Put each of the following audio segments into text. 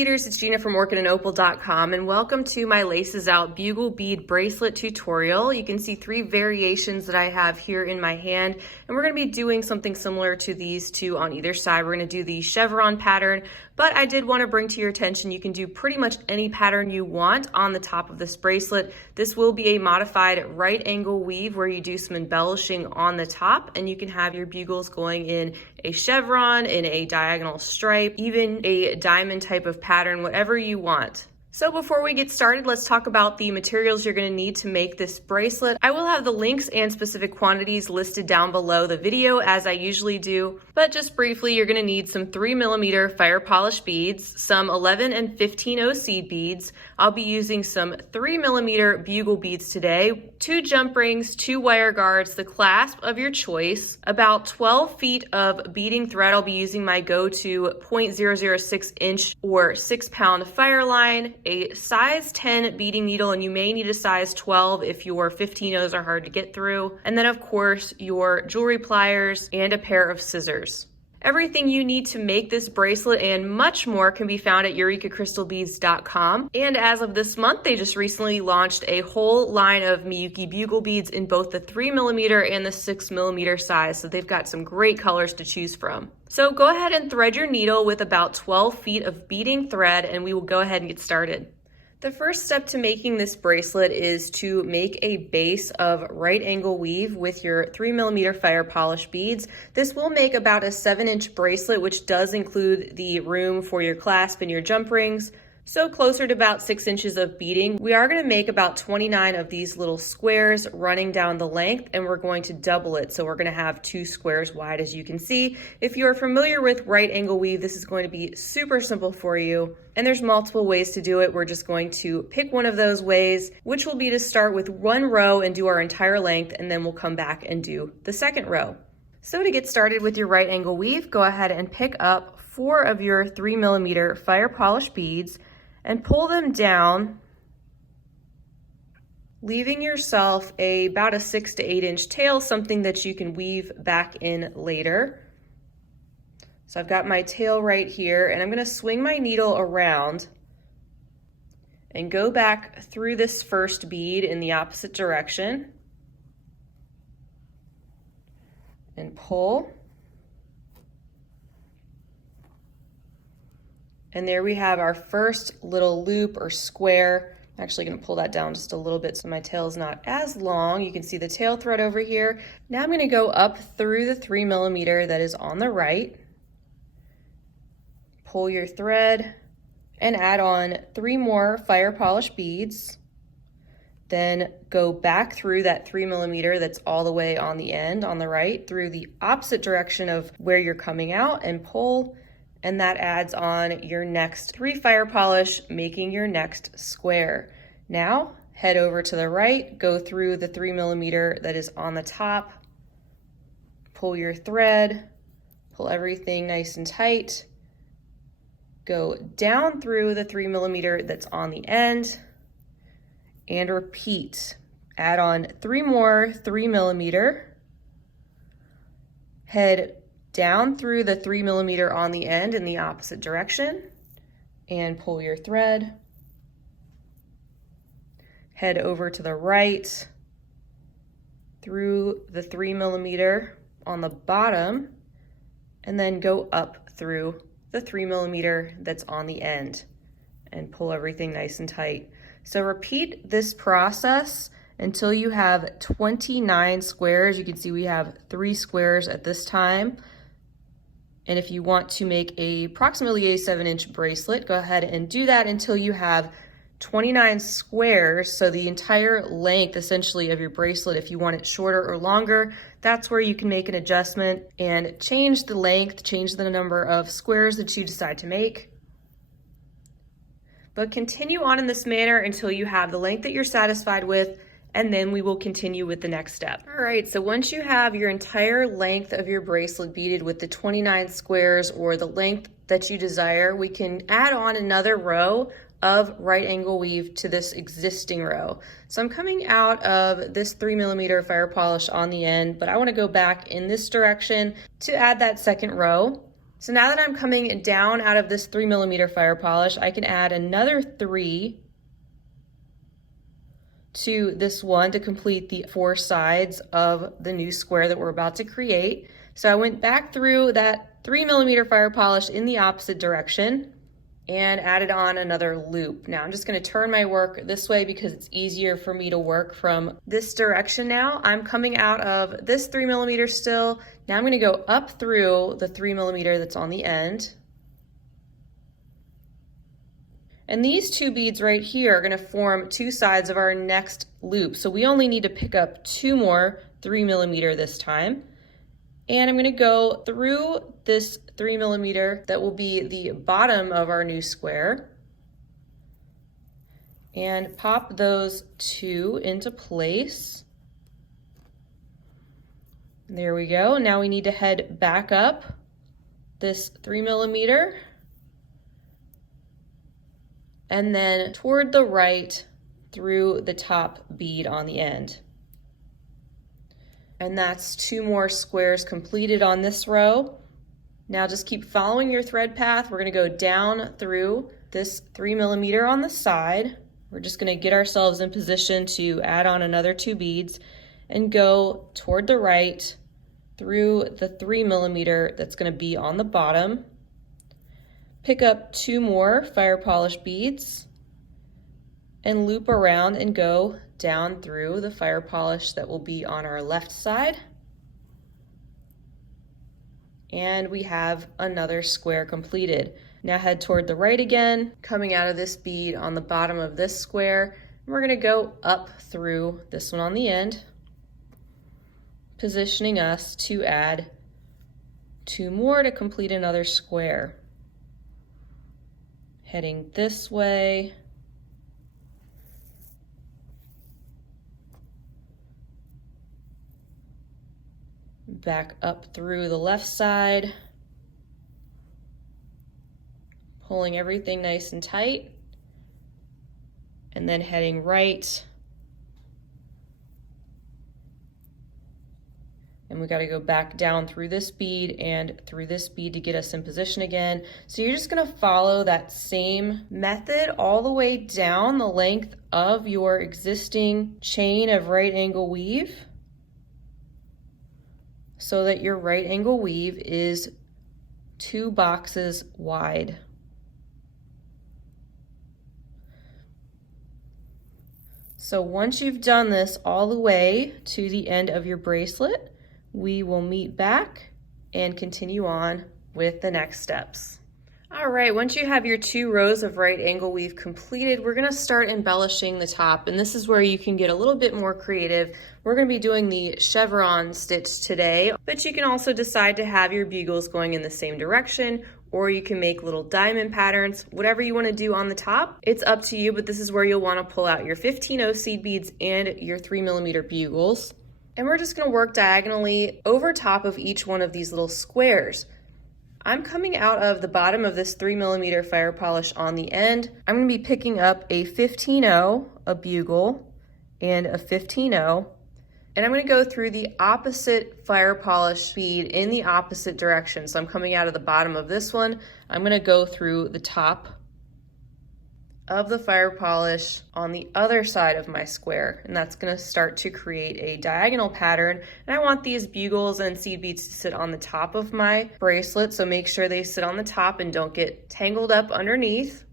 beaders, it's Gina from orchidandopal.com and welcome to my Laces Out Bugle Bead Bracelet tutorial. You can see 3 variations that I have here in my hand, and we're going to be doing something similar to these 2 on either side. We're going to do the chevron pattern, but I did want to bring to your attention you can do pretty much any pattern you want on the top of this bracelet. This will be a modified right angle weave where you do some embellishing on the top, and you can have your bugles going in a chevron, in a diagonal stripe, even a diamond type of pattern, whatever you want. So before we get started, let's talk about the materials you're going to need to make this bracelet. I will have the links and specific quantities listed down below the video as I usually do, but just briefly, you're going to need some 3mm fire polish beads, some 11 and 15/0 seed beads. I'll be using some 3mm bugle beads today, 2 jump rings, 2 wire guards, the clasp of your choice, about 12 feet of beading thread. I'll be using my go-to 0.006 inch or 6-pound Fireline, a size 10 beading needle, and you may need a size 12 if your 15/0s are hard to get through, and then of course your jewelry pliers and a pair of scissors. Everything you need to make this bracelet and much more can be found at eurekacrystalbeads.com. And as of this month, they just recently launched a whole line of Miyuki bugle beads in both the 3mm and the 6mm size. So they've got some great colors to choose from. So go ahead and thread your needle with about 12 feet of beading thread, and we will go ahead and get started. The first step to making this bracelet is to make a base of right angle weave with your 3mm fire polish beads. This will make about a 7-inch bracelet, which does include the room for your clasp and your jump rings. So closer to about 6 inches of beading. We are going to make about 29 of these little squares running down the length, and we're going to double it. So we're going to have 2 squares wide, as you can see. If you are familiar with right angle weave, this is going to be super simple for you. And there's multiple ways to do it. We're just going to pick one of those ways, which will be to start with 1 row and do our entire length, and then we'll come back and do the second row. So to get started with your right angle weave, go ahead and pick up 4 of your 3mm fire polish beads and pull them down, leaving yourself about a 6 to 8 inch tail, something that you can weave back in later. So I've got my tail right here, and I'm going to swing my needle around and go back through this first bead in the opposite direction and pull. And there we have our first little loop or square. I'm actually going to pull that down just a little bit so my tail is not as long. You can see the tail thread over here. Now I'm going to go up through the 3mm that is on the right. Pull your thread and add on 3 more fire polish beads. Then go back through that 3mm that's all the way on the end on the right through the opposite direction of where you're coming out and pull. And that adds on your next 3 fire polish, making your next square. Now, head over to the right, go through the 3mm that is on the top, pull your thread, pull everything nice and tight, go down through the 3mm that's on the end, and repeat. Add on 3 more 3mm, head down through the 3mm on the end in the opposite direction and pull your thread. Head over to the right through the 3mm on the bottom and then go up through the 3mm that's on the end and pull everything nice and tight. So repeat this process until you have 29 squares. You can see we have 3 squares at this time. And if you want to make approximately a 7-inch bracelet, go ahead and do that until you have 29 squares. So the entire length essentially of your bracelet. If you want it shorter or longer, that's where you can make an adjustment and change the length, change the number of squares that you decide to make. But continue on in this manner until you have the length that you're satisfied with, and then we will continue with the next step. All right, so once you have your entire length of your bracelet beaded with the 29 squares or the length that you desire, we can add on another row of right angle weave to this existing row. So I'm coming out of this 3mm fire polish on the end, but I want to go back in this direction to add that second row. So now that I'm coming down out of this 3mm fire polish, I can add another 3 to this one to complete the 4 sides of the new square that we're about to create. So I went back through that 3mm fire polish in the opposite direction and added on another loop. Now I'm just going to turn my work this way because it's easier for me to work from this direction now. I'm coming out of this 3mm still. Now I'm going to go up through the 3mm that's on the end. And these 2 beads right here are going to form 2 sides of our next loop. So we only need to pick up 2 more 3mm this time. And I'm going to go through this 3mm that will be the bottom of our new square and pop those 2 into place. There we go. Now we need to head back up this 3mm and then toward the right through the top bead on the end. And that's 2 more squares completed on this row. Now just keep following your thread path. We're gonna go down through this 3mm on the side. We're just gonna get ourselves in position to add on another 2 beads and go toward the right through the 3mm that's gonna be on the bottom. Pick up 2 more fire polish beads and loop around and go down through the fire polish that will be on our left side. And we have another square completed. Now head toward the right again, coming out of this bead on the bottom of this square. And we're gonna go up through this one on the end, positioning us to add 2 more to complete another square. Heading this way. Back up through the left side, pulling everything nice and tight, and then heading right. And we got to go back down through this bead and through this bead to get us in position again. So you're just going to follow that same method all the way down the length of your existing chain of right angle weave, so that your right angle weave is 2 boxes wide. So once you've done this all the way to the end of your bracelet, we will meet back and continue on with the next steps. All right, once you have your 2 rows of right angle weave completed, we're gonna start embellishing the top, and this is where you can get a little bit more creative. We're gonna be doing the chevron stitch today, but you can also decide to have your bugles going in the same direction, or you can make little diamond patterns, whatever you wanna do on the top. It's up to you, but this is where you'll wanna pull out your 15-0 seed beads and your 3mm bugles. And we're just gonna work diagonally over top of each one of these little squares. I'm coming out of the bottom of this 3mm fire polish on the end. I'm going to be picking up a 15-0, a bugle, and a 15-0. And I'm going to go through the opposite fire polish bead in the opposite direction. So I'm coming out of the bottom of this one. I'm going to go through the top of the fire polish on the other side of my square, and that's going to start to create a diagonal pattern. And I want these bugles and seed beads to sit on the top of my bracelet, so make sure they sit on the top and don't get tangled up underneath.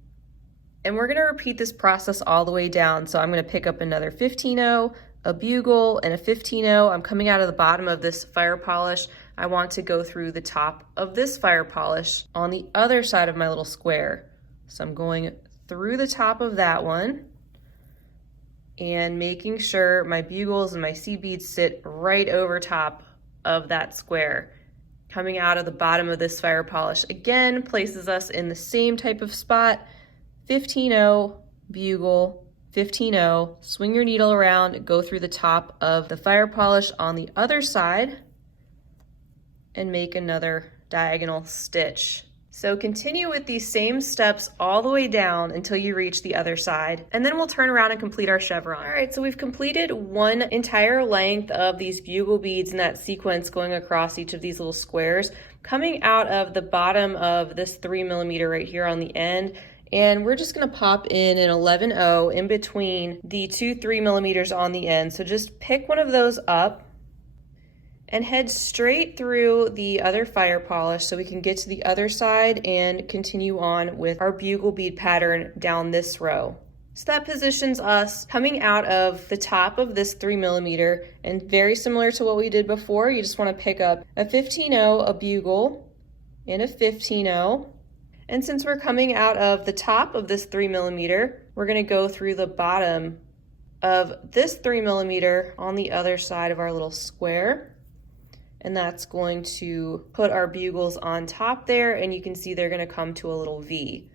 And we're going to repeat this process all the way down. So I'm going to pick up another 15-0, a bugle, and a 15-0. I'm coming out of the bottom of this fire polish. I want to go through the top of this fire polish on the other side of my little square. So I'm going through the top of that one and making sure my bugles and my seed beads sit right over top of that square. Coming out of the bottom of this fire polish again places us in the same type of spot. 15-0, bugle, 15-0, swing your needle around, go through the top of the fire polish on the other side and make another diagonal stitch. So continue with these same steps all the way down until you reach the other side, and then we'll turn around and complete our chevron. All right, so we've completed one entire length of these bugle beads in that sequence going across each of these little squares, coming out of the bottom of this 3mm right here on the end, and we're just gonna pop in an 11-0 in between the two 3mm on the end. So just pick one of those up and head straight through the other fire polish so we can get to the other side and continue on with our bugle bead pattern down this row. So that positions us coming out of the top of this 3mm, and very similar to what we did before, you just want to pick up a 15-0, a bugle, and a 15-0. And since we're coming out of the top of this 3mm, we're going to go through the bottom of this 3mm on the other side of our little square. And that's going to put our bugles on top there, and you can see they're going to come to a little V.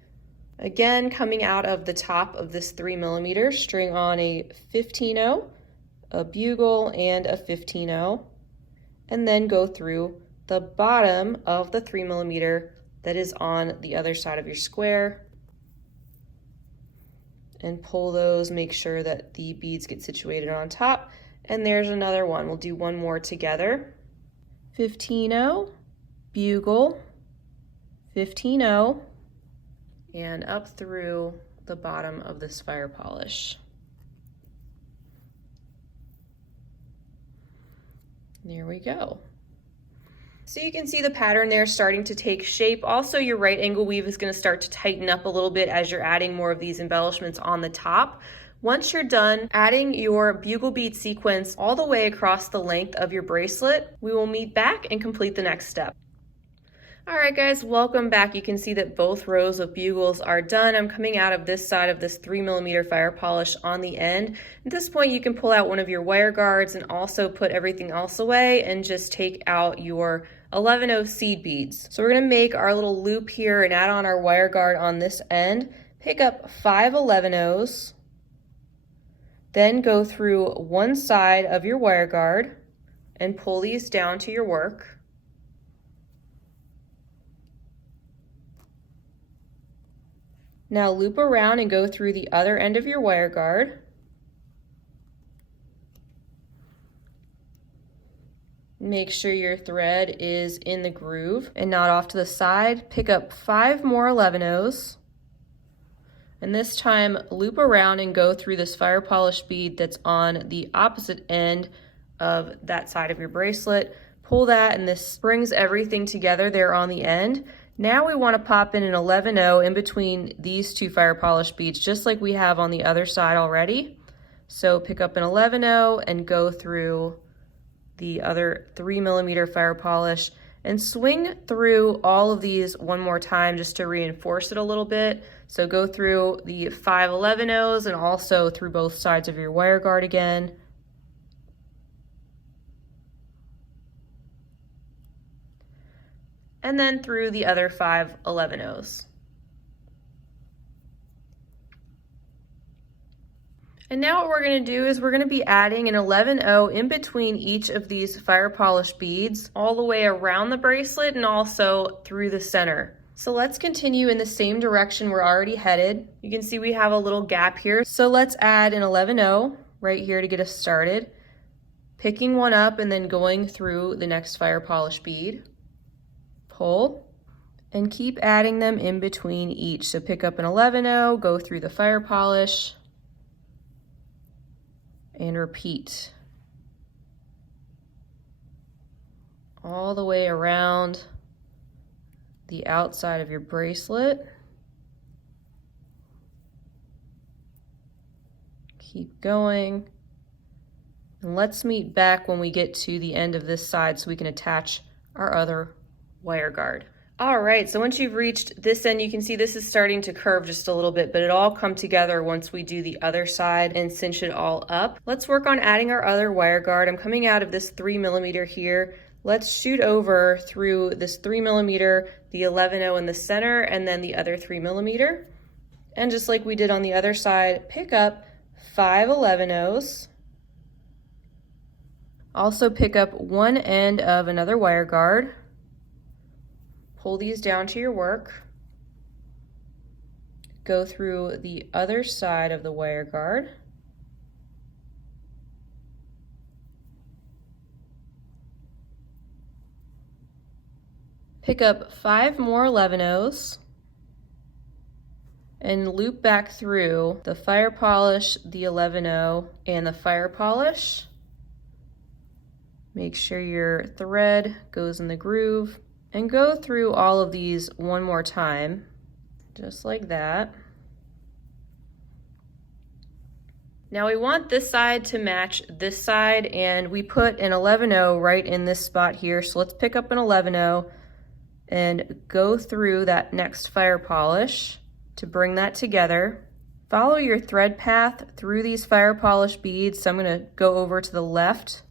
Again, coming out of the top of this 3mm, string on a 15-0, a bugle, and a 15-0, and then go through the bottom of the 3mm that is on the other side of your square, and pull those, make sure that the beads get situated on top. And there's another one. We'll do one more together. 15-0, bugle, 15-0, and up through the bottom of this fire polish. There we go. So you can see the pattern there starting to take shape. Also, your right angle weave is going to start to tighten up a little bit as you're adding more of these embellishments on the top. Once you're done adding your bugle bead sequence all the way across the length of your bracelet, we will meet back and complete the next step. All right, guys, welcome back. You can see that both rows of bugles are done. I'm coming out of this side of this 3mm fire polish on the end. At this point, you can pull out one of your wire guards and also put everything else away and just take out your 11-0 seed beads. So we're gonna make our little loop here and add on our wire guard on this end. Pick up 5 11-0s, then go through one side of your wire guard and pull these down to your work. Now loop around and go through the other end of your wire guard. Make sure your thread is in the groove and not off to the side. Pick up 5 more 11-0s. And this time loop around and go through this fire polish bead that's on the opposite end of that side of your bracelet. Pull that, and this brings everything together there on the end. Now we want to pop in an 11-0 in between these two fire polish beads, just like we have on the other side already. So pick up an 11-0 and go through the other 3mm fire polish and swing through all of these one more time just to reinforce it a little bit. So go through the 5 11-0s and also through both sides of your wire guard again. And then through the other 5 11-0s. And now what we're going to do is we're going to be adding an 11-0 in between each of these fire polish beads all the way around the bracelet and also through the center. So let's continue in the same direction we're already headed. You can see we have a little gap here. So let's add an 11-0 right here to get us started. Picking one up and then going through the next fire polish bead. Pull and keep adding them in between each. So pick up an 11-0, go through the fire polish, and repeat all the way around the outside of your bracelet. Keep going, and let's meet back when we get to the end of this side so we can attach our other wire guard. All right, so once you've reached this end, you can see this is starting to curve just a little bit, but it all come together once we do the other side and cinch it all up. Let's work on adding our other wire guard. I'm coming out of this 3mm here. Let's shoot over through this 3mm, the 11-0 in the center, and then the other 3mm. And just like we did on the other side, pick up 5 11-0s. Also pick up one end of another wire guard. Pull these down to your work. Go through the other side of the wire guard. Pick up 5 more 11-0s and loop back through the fire polish, the 11-0, and the fire polish. Make sure your thread goes in the groove and go through all of these one more time, just like that. Now we want this side to match this side, and we put an 11-0 right in this spot here. So let's pick up an 11-0 and go through that next fire polish to bring that together. Follow your thread path through these fire polish beads. So I'm gonna go over to the left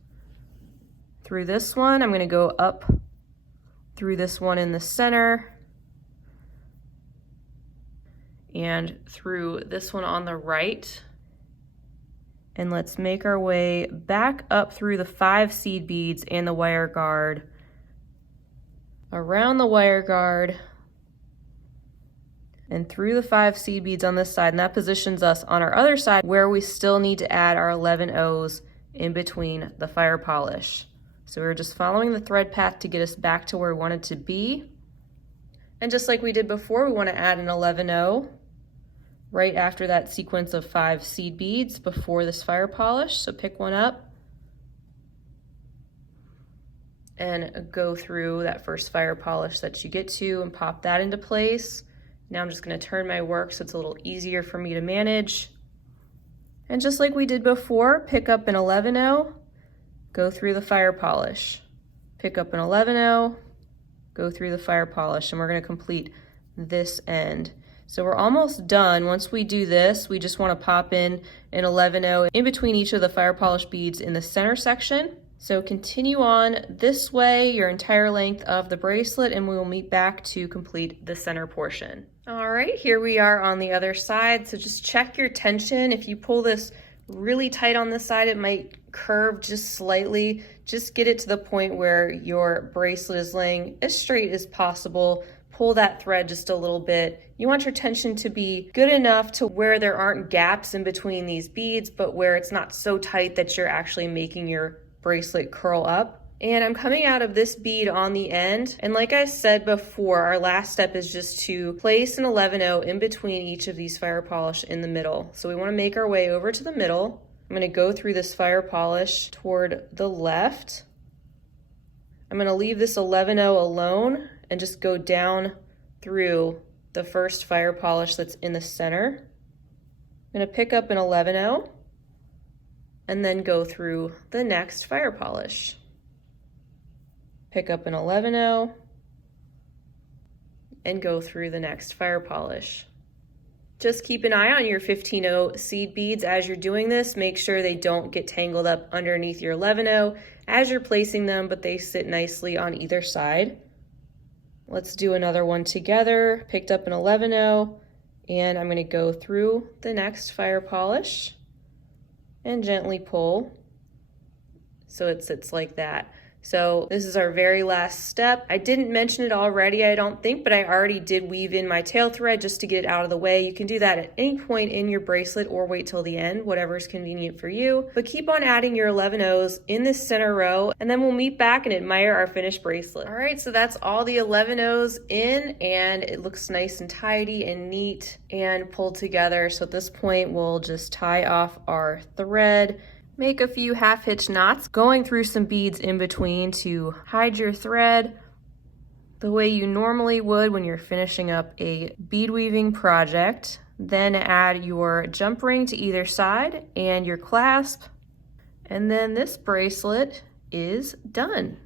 through this one. I'm gonna go up through this one in the center and through this one on the right. And let's make our way back up through the 5 seed beads and the wire guard, around the wire guard, and through the 5 seed beads on this side. And that positions us on our other side where we still need to add our 11-0s in between the fire polish. So we're just following the thread path to get us back to where we wanted to be. And just like we did before, we want to add an 11-0 right after that sequence of 5 seed beads before this fire polish. So pick one up and go through that first fire polish that you get to and pop that into place. Now I'm just going to turn my work so it's a little easier for me to manage. And just like we did before, pick up an 11-0, go through the fire polish. Pick up an 11-0, go through the fire polish, and we're going to complete this end. So we're almost done. Once we do this, we just want to pop in an 11-0 in between each of the fire polish beads in the center section. So continue on this way your entire length of the bracelet, and we will meet back to complete the center portion. All right, here we are on the other side. So just check your tension. If you pull this really tight on this side, it might curve just slightly. Just get it to the point where your bracelet is laying as straight as possible. Pull that thread just a little bit. You want your tension to be good enough to where there aren't gaps in between these beads, but where it's not so tight that you're actually making your bracelet curl up. And I'm coming out of this bead on the end. And like I said before, our last step is just to place an 11-0 in between each of these fire polish in the middle. So we want to make our way over to the middle. I'm going to go through this fire polish toward the left. I'm going to leave this 11-0 alone and just go down through the first fire polish that's in the center. I'm going to pick up an 11-0 and then go through the next fire polish. Pick up an 11-0 and go through the next fire polish. Just keep an eye on your 15-0 seed beads as you're doing this. Make sure they don't get tangled up underneath your 11-0 as you're placing them, but they sit nicely on either side. Let's do another one together. Picked up an 11-0, and I'm going to go through the next fire polish and gently pull so it sits like that. So this is our very last step. I didn't mention it already, I don't think, but I already did weave in my tail thread just to get it out of the way. You can do that at any point in your bracelet or wait till the end, whatever is convenient for you. But keep on adding your 11-0s in this center row, and then we'll meet back and admire our finished bracelet. All right, so that's all the 11-0s in, and it looks nice and tidy and neat and pulled together. So at this point, we'll just tie off our thread. Make a few half hitch knots, going through some beads in between to hide your thread the way you normally would when you're finishing up a bead weaving project. Then add your jump ring to either side and your clasp, and then this bracelet is done.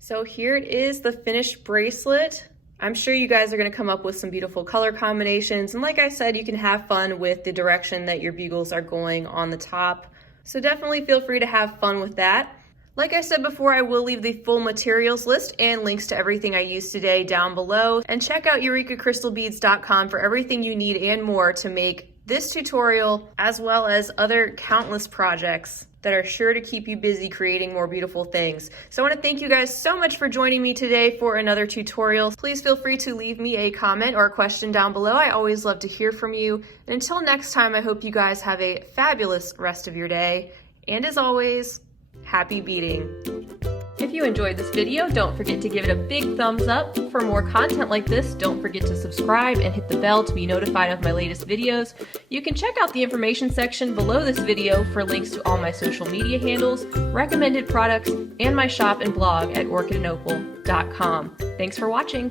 So here it is, the finished bracelet. I'm sure you guys are going to come up with some beautiful color combinations, and like I said, you can have fun with the direction that your bugles are going on the top. So definitely feel free to have fun with that. Like I said before, I will leave the full materials list and links to everything I used today down below. And check out EurekaCrystalBeads.com for everything you need and more to make this tutorial, as well as other countless projects that are sure to keep you busy creating more beautiful things. So I want to thank you guys so much for joining me today for another tutorial. Please feel free to leave me a comment or a question down below. I always love to hear from you. And until next time, I hope you guys have a fabulous rest of your day. And as always, happy beading. If you enjoyed this video, don't forget to give it a big thumbs up. For more content like this, don't forget to subscribe and hit the bell to be notified of my latest videos. You can check out the information section below this video for links to all my social media handles, recommended products, and my shop and blog at orchidandopal.com. Thanks for watching.